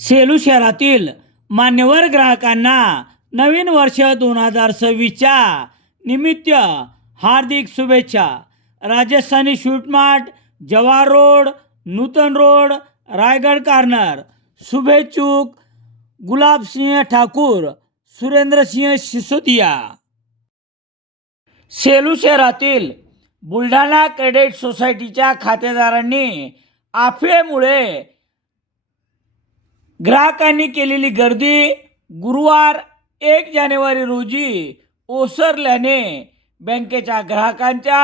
सेलू शहरातील मान्यवर ग्राहकांना नवीन वर्ष 2026च्या निमित्त हार्दिक शुभेच्छा. Rajasthani sweet mart, Jawahar road, Nutan road, Raigad corner. शुभेच्छुक गुलाबसिंह ठाकूर, सुरेंद्रसिंह सिसोदिया. सेलू शहरातील बुलढाणा क्रेडिट सोसायटीच्या खातेदारांनी अफवेमुळे ग्राहकांनी केलेली गर्दी गुरुवार 1 जानेवारी रोजी ओसरल्याने बँकेच्या ग्राहकांच्या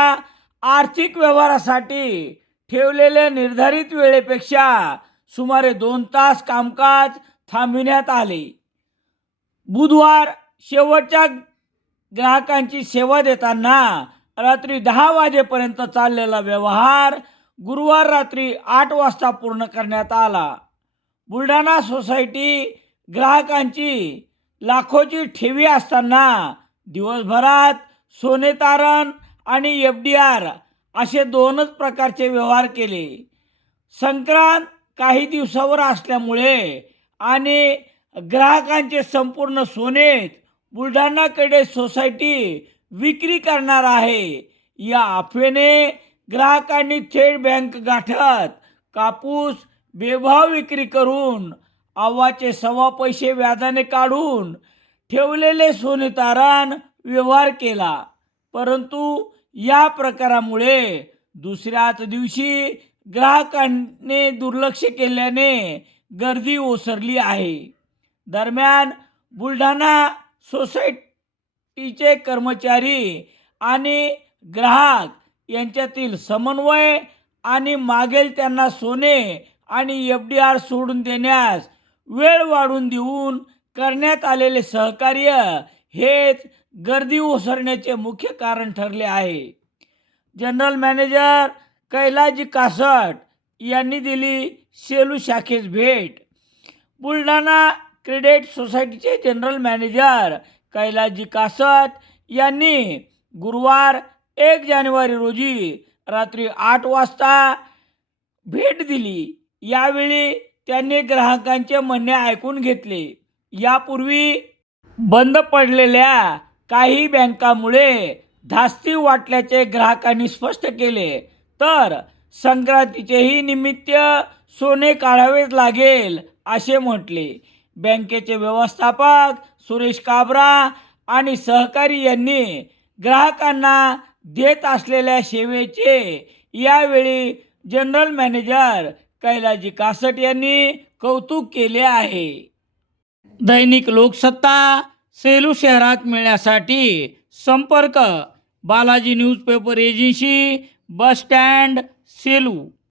आर्थिक व्यवहारासाठी ठेवलेल्या निर्धारित वेळेपेक्षा सुमारे 2 तास कामकाज थांबविण्यात आले. बुधवार शेवटच्या ग्राहकांची सेवा देताना रात्री 10 वाजेपर्यंत चाललेला व्यवहार गुरुवार रात्री 8 वाजता पूर्ण करण्यात आला. बुलढाणा सोसायटी ग्राहकांची लाखोची ठेवी असताना दिवसभरात सोने तारण आणि FDR असे 2च प्रकारचे व्यवहार केले. संक्रांत काही दिवसावर असल्यामुळे आणि ग्राहकांचे संपूर्ण सोनेच बुलढाणा क्रेडिट सोसायटी विक्री करणार आहे या अफवेने ग्राहकांनी थेट बँक गाठत कापूस बेभाव विक्री करून अव्वाचे सव्वा पैसे व्याजाने काढून ठेवलेले सोने तारण व्यवहार केला. परंतु या प्रकारामुळे दुसऱ्याच दिवशी ग्राहकांनी दुर्लक्ष केल्याने गर्दी ओसरली आहे. दरम्यान बुलढाणा सोसायटीचे कर्मचारी आणि ग्राहक यांच्यातील समन्वय आणि मागेल त्यांना सोने आणि FDR सोडून देण्यास वेळ वाढवून देऊन करण्यात आलेले सहकार्य हेच गर्दी ओसरण्याचे मुख्य कारण ठरले आहे. जनरल मॅनेजर कैलाजी कासट यांनी दिली सेलू शाखेस भेट. बुलढाणा क्रेडिट सोसायटीचे जनरल मॅनेजर कैलाजी कासट यांनी गुरुवार 1 जानेवारी रोजी रात्री 8 वाजता भेट दिली. यावेळी त्यांनी ग्राहकांचे म्हणणे ऐकून घेतले. यापूर्वी बंद पडलेल्या काही बँकांमुळे धास्ती वाटल्याचे ग्राहकांनी स्पष्ट केले, तर संक्रांतीचेही निमित्त सोने काढावेच लागेल असे म्हटले. बँकेचे व्यवस्थापक सुरेश काबरा आणि सहकारी यांनी ग्राहकांना देत असलेल्या सेवेचे यावेळी जनरल मॅनेजर कैलाजी कासट यांनी कौतुक केले आहे. दैनिक लोकसत्ता सेलू शहरात मिळण्यासाठी संपर्क Balaji newspaper agency, bus stand, Selu.